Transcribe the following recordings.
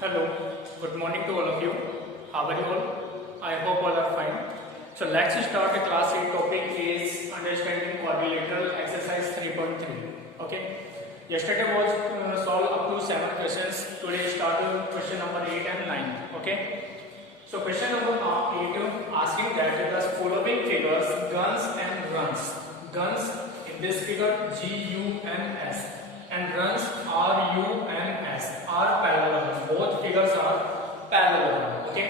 Hello, good morning to all of you. How are you all? I hope all are fine. So let's start the class 8 topic is understanding quadrilateral exercise 3.3. Okay. Yesterday was solved up to 7 questions. Today start question number 8 and 9. Okay. So question number 8 asking that the following figures guns and runs. Guns in this figure GUNS and runs RUNS are parallel. Both figures are parallel. Okay.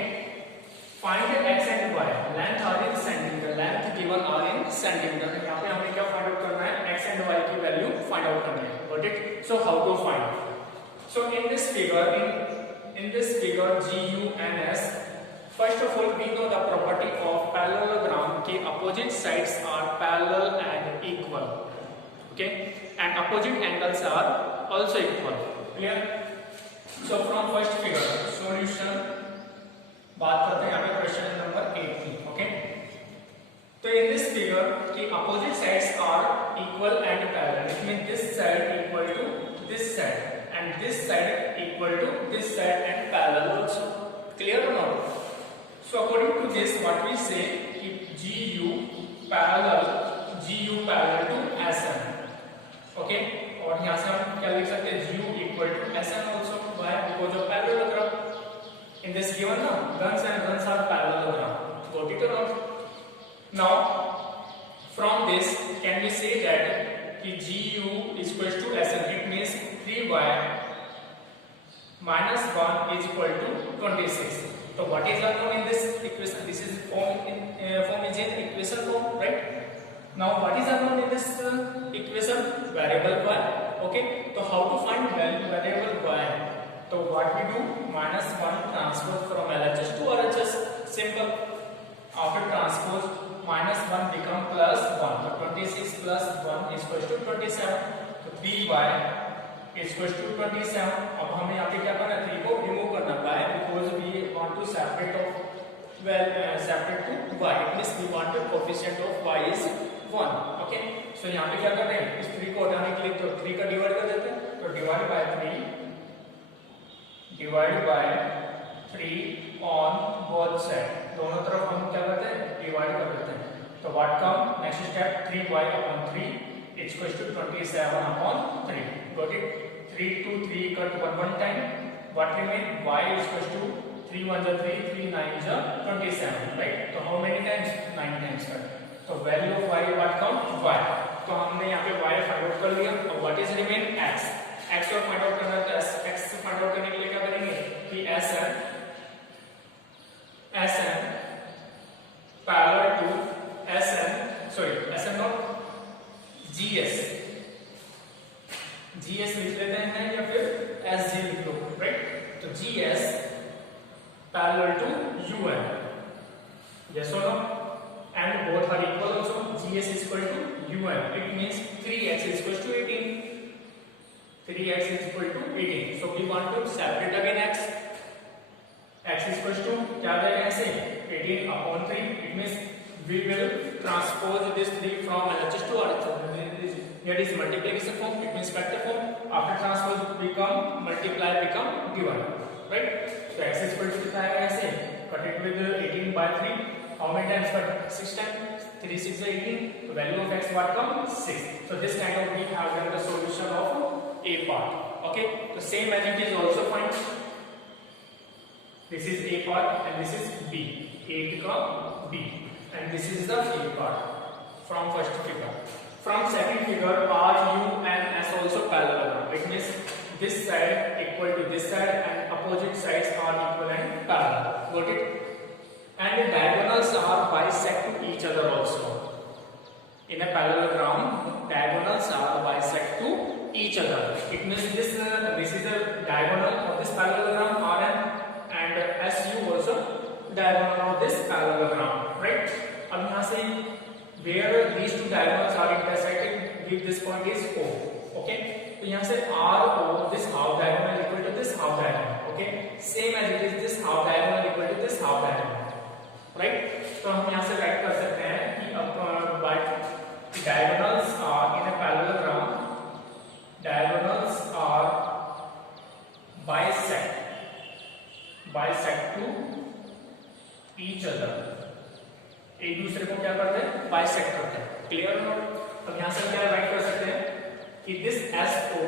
Find x and y. Length are in centimeter. Length given are in centimeter. यहाँ पे हमें क्या find out करना है? X and y की value find out करनी है. Got it? So how to find? So in this figure, in this figure GUNS, first of all we know the property of parallelogram कि opposite sides are parallel and equal. Okay, and opposite angles are also equal. Clear? So from first figure solution बात करते हैं यहाँ पे question number 8 की. Okay, तो in this figure की opposite sides are equal and parallel. It means this side equal to this side and this side equal to this side and parallel also. Clear or not? So according to this, what we say if GU parallel to SN. Okay, और यहाँ से हम क्या लिख सकते हैं? GU equal to SN also. Why? Because of parallelogram. In this given now, guns and runs are parallelogram. Got it or not? Now, from this, can we say that GU is equal to SN? It means 3y minus 1 is equal to 26. So what is unknown in this equation? This is form is in equation form, right? Now what is unknown in this equation? Variable y. Okay, so how to find variable y? So what we do? Minus 1 transpose from LHS to RHS. Simple. After transpose, minus 1 become plus 1. So 26 plus 1 is equal to 27. So 3y is equal to 27. अब हमें यहाँ पे क्या करना है? 3 को remove करना है because we want to separate to y. It means we want the coefficient of y is 1. Okay. So यहाँ पे क्या कर रहे हैं? इस 3 को हटाने के लिए तो 3 का डिवाइड कर देते हैं. तो divide by 3 on both side. दोनों तरफ हम क्या करते हैं? डिवाइड कर देते हैं. तो what come? Next step 3y upon 3 is equal to 27 upon 3. Got it? 3 to 3 cut 1 time. What remain? Y is equal to 3 1 is 3, 3 9 is 27. Right? So how many times? 9 times cut. तो value of y what come? Y. तो हमने यहाँ पे y find out कर लिया. अब what is remain? x. x को find out करना है तो x फाइंड आउट करने के लिए क्या करेंगे कि SN parallel to SN not GS लिख लेते हैं या फिर SG लिख लो. राइट? तो GS parallel to UN. Yes or no? And both are equal also. GS is equal to UN. It means 3x is equal to 18. 3x is equal to 18. So we want to separate again x. X is equal to क्या आ जाएगा ऐसे? 18 upon 3. It means we will transpose this 3 from LHS to RHS. Here is multiplication form. It means factor form. After transpose become multiply become divide. Right? So x is equal to कितना आएगा ऐसे? Cut it with 18 by 3. How many times cut? 6 times. 3 6 is 18. So value of x what come? 6. So this kind of we have done the solution of A part. Okay. So same as it is also find. This is A part and this is B. 8 का B. And this is the A part from first figure. From second figure, R, U and S also parallelogram. It means this side equal to this side and opposite sides are equal and parallel. Got it? And the diagonals are bisect to each other also. In a parallelogram, diagonals are bisect to each other. It means this is the diagonal of this parallelogram Rn and SU also diagonal of this parallelogram. Right? अब यहाँ से where these two diagonals are intersecting, give this point is O. Okay? तो यहाँ से RO this half diagonal equal to this half diagonal. Okay? Same as it is this half diagonal equal to this half diagonal. Right? तो हम यहाँ से write कर सकते हैं कि अब diagonals are in a parallelogram. Diagonals are bisect each other, एक दूसरे को क्या करते हैं, बाइसेक्ट करते हैं। क्लियर हो? अब यहां से क्या राइट कर सकते हैं कि this SO,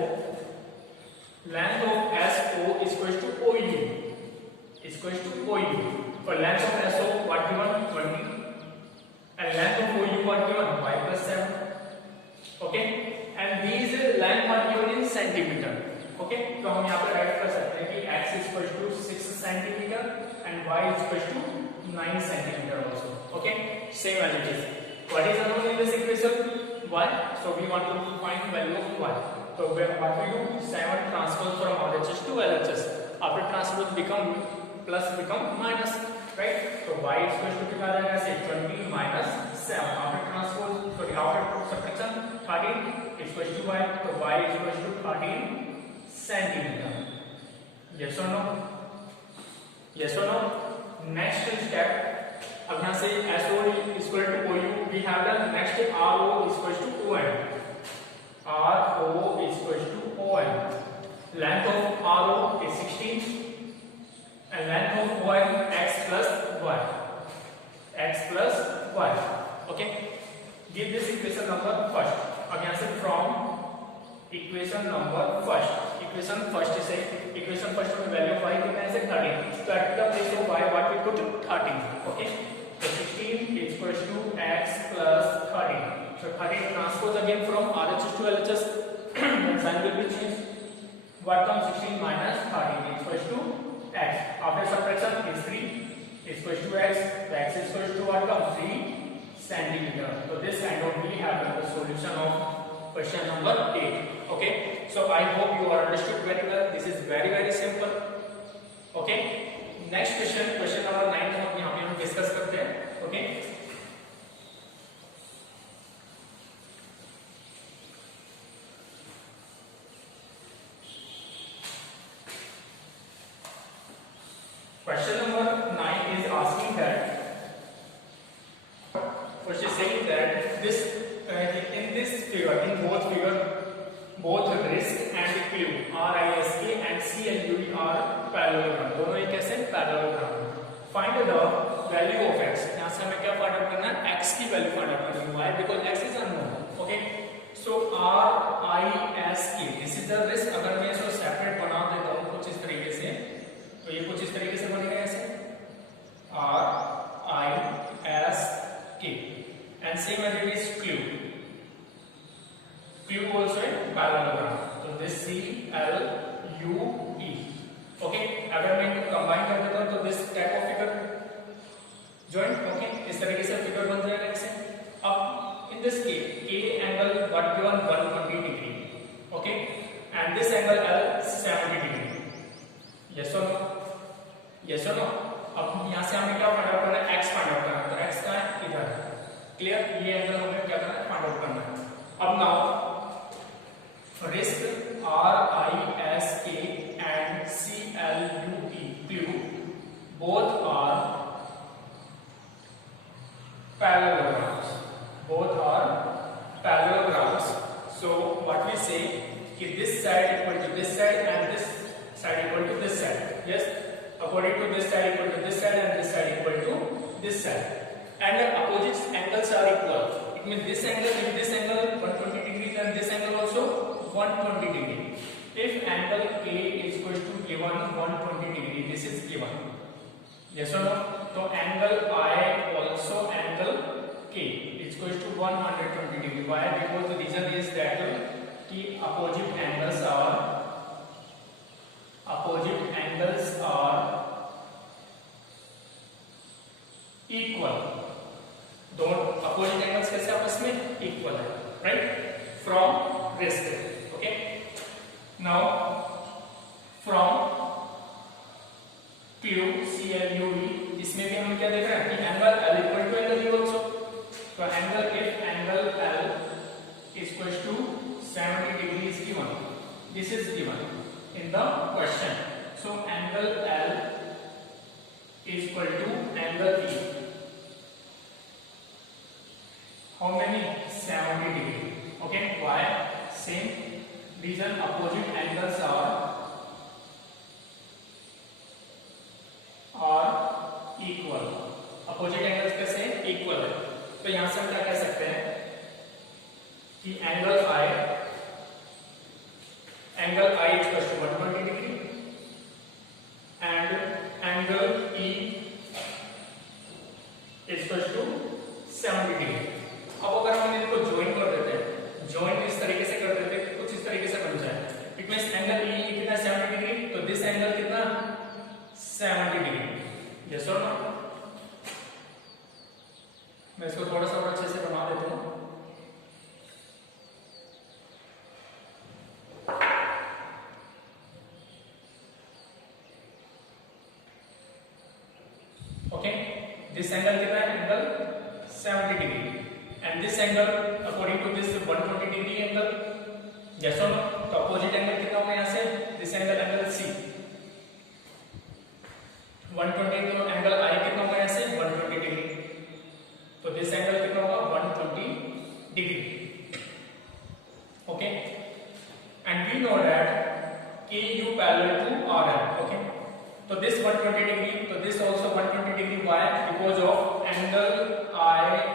length of SO is equal to OU, is equal to OU, for length of SO what given 20 and length of OU what given y plus 7, okay, and these length are given in centimeter, okay, तो हम यहाँ पे right कर सकते हैं कि x is equal to 6 centimeter and y is equal to 9 centimeter also, okay, same as it is. What is unknown in this equation? Y, so we want to find value of y. So what we do, 7 transfers from RHS to LHS. After transfer become plus become minus, right? So y is equal to कितना आ जाएगा, say 20 minus 7. After transpose, sorry, after subtraction 13 is equal to y. So y is equal to 13 centimeter. Yes or no? Yes or no? Next step. अब यहाँ से SO is equal to OU, we have the next RO is equal to OM. RO is equal to OM. Length of RO is 16. And length of OM x plus y. X plus y. Okay. Give this equation number first. अब यहाँ से from equation number first. Equation first is equation first में value of y कितना है, 13. So at the place of y what we put 13. Okay. So 16 is equal to x plus 13. So 13 transpose again from RHS to LHS. Then sign will be changed. What comes 16 minus 13 is equal to x. After subtraction is 3 is equal to x. So x is equal to what comes 3 centimeter. So this kind of we have the solution of question number 8. Okay. So I hope you are understood very well. This is very simple. Okay. Next question, question number 9 हम यहाँ पे हम discuss करते हैं. Okay. Question number 9 is asking that, first is saying that this in this figure, in both figure, both risk and Q, RISK and CLUE are parallelogram. दोनों ही कैसे parallelogram. Find the value of x. यहाँ से हमें क्या find out करना है, x की value find out करनी है. Why? Because x is unknown. Okay. So RISK, this is the risk. अगर मैं इसको सेपरेट बना देता हूँ कुछ इस तरीके से, तो ये कुछ इस तरीके से बनेगा ऐसे RISK. And same as it is Q. Q also a parallelogram. So this CLUE. Okay. अगर मैं इनको कंबाइन कर देता हूँ तो this type of figure joint. Okay. इस तरीके से फिगर बन जाएगा ऐसे. अब in this case, A angle what given 120 degree. Okay. And this angle L 70 degree. Yes or no? Yes or no? अब यहाँ से हमें क्या फाइंड आउट करना है, x फाइंड आउट करना है. तो x का इधर. क्लियर? ये एंगल हमें क्या करना है, फाइंड आउट करना है. अब now risk RISK and CLUE both are parallelograms. Both are parallelograms. So what we say कि this side equal to this side and this side equal to this side. Yes. According to this side equal to this side and this side equal to this side. And the opposite angles are equal. It means this angle, if this angle 120 degree, then this angle also 120 degree. If angle A is equal to given 120 degree, this is given. Yes or no? So angle I also angle K is equal to 120 degree. Why? Because the reason is that the opposite angles are equal. दोनों opposite angles कैसे आपस में equal है, right? From risk. Okay. Now from Q CLUE इसमें भी हम क्या देख रहे हैं कि angle L equal to angle U also. So angle, if angle L is equal to 70 degree is given, this is given in the question. So angle L is equal to angle E. How many? 70 degree. Okay. Why? Same reason, opposite angles are equal. तो यहां से हम क्या कह सकते हैं कि angle I equal to 120 degree and angle E equal to 70 degree. अब अगर हम इनको ज्वाइन कर देते हैं, ज्वाइन इस तरीके से कर देते हैं, कुछ इस तरीके से बन जाए, इट मींस एंगल E कितना 70 डिग्री, तो दिस एंगल कितना 70 डिग्री। यस और नो? मैं इसको थोड़ा सा और अच्छे से बना देता हूं। ओके, दिस एंगल कितना है, angle 70 degree and this angle according to this 120 degree angle. Yes और नो? तो अपोजिट एंगल कितना होगा यहां से, दिस एंगल C 120, तो एंगल I कितना होगा यहां से 120 डिग्री, तो दिस एंगल कितना होगा 120 degree. Okay, and we know that KU parallel to RL। Okay, तो दिस 120 डिग्री, तो this also 120 degree. Why? Because of angle I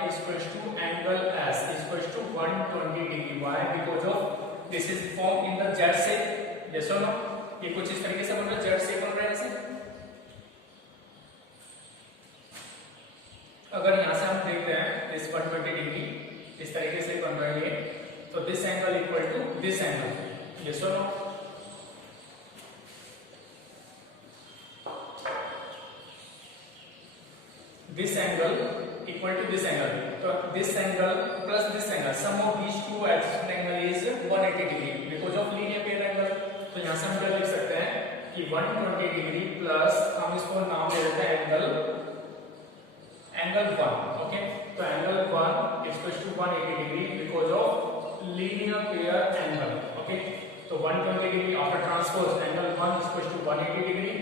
equals to angle S equals to 120 degree. Why? Because of this is form in the Z shape. Yes और no? ये कुछ इस तरीके से बन रहा है, Z शेप बन रहा है ऐसे। अगर यहां से हम देखते हैं इस 120 डिग्री इस तरीके से बन रही है, तो this angle equal to this angle. Yes और no? This angle equal to this angle, तो this angle plus this angle, sum of these two adjacent angle is 180 degree because of linear pair angle. तो यहां से हम क्या लिख सकते हैं कि 120 डिग्री प्लस हम इसको नाम दे देते हैं एंगल 1। ओके, तो angle 1 equals to 180 degree because of linear pair angle. Okay, तो 120 degree after transpose angle 1 equals to 180 degree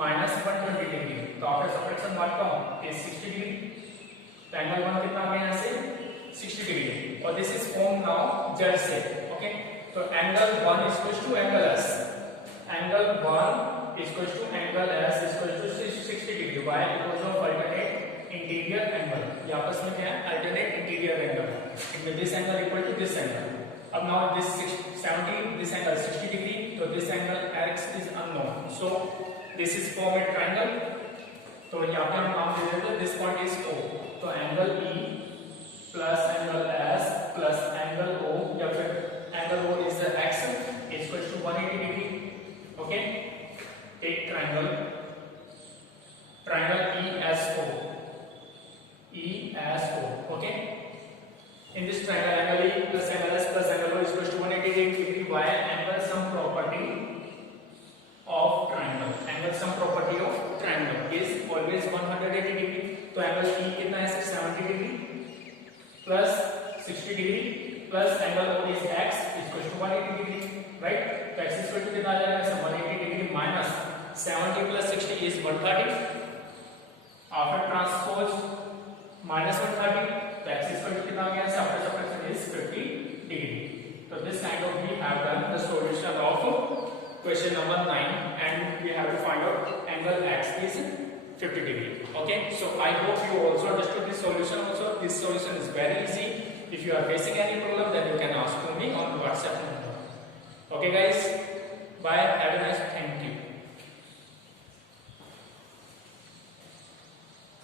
minus 120 degree, तो after subtraction what come is 60 degree. तो एंगल 1 कितना आ गया यहां से 60 डिग्री, और this is form now Z shape. Okay, तो angle 1 equals to angle S, angle 1 equals to angle S equals to 60 degree. Why? Because of alternate interior angle. ये आपस में क्या है, अल्टरनेट इंटीरियर एंगल। इनमें this angle equal to this angle. अब now this 70, this angle 60 degree, तो this angle X is unknown, so this is form a triangle. तो यहाँ पे हम नाम दे देते हैं दिस पॉइंट इज O, तो angle E plus angle S plus angle O, या फिर angle O is X equal to 180 degree. Okay, एक triangle ESO, okay, in this triangle angle E plus angle S plus angle O is equal to 180 degree. Why? Angle sum property of triangle, angle sum property of triangle is always 180 degree. तो angle E कितना है 70 degree plus 60 degree plus angle O is X equal to 180 degree, right? तो X equal to कितना आ जाएगा, 180 degree minus 70 plus 60 is 130, after transpose minus 130, तो X equal to कितना आ गया, आफ्टर सब्ट्रैक्शन is 50 डिग्री। तो this kind of we have done the solution of question number 9 and we have to find out angle X is 50 degree. Okay, so I hope you also understood this solution. Also, this solution is very easy. If you are facing any problem, then you can ask me on WhatsApp number. Okay, guys, bye. Have a nice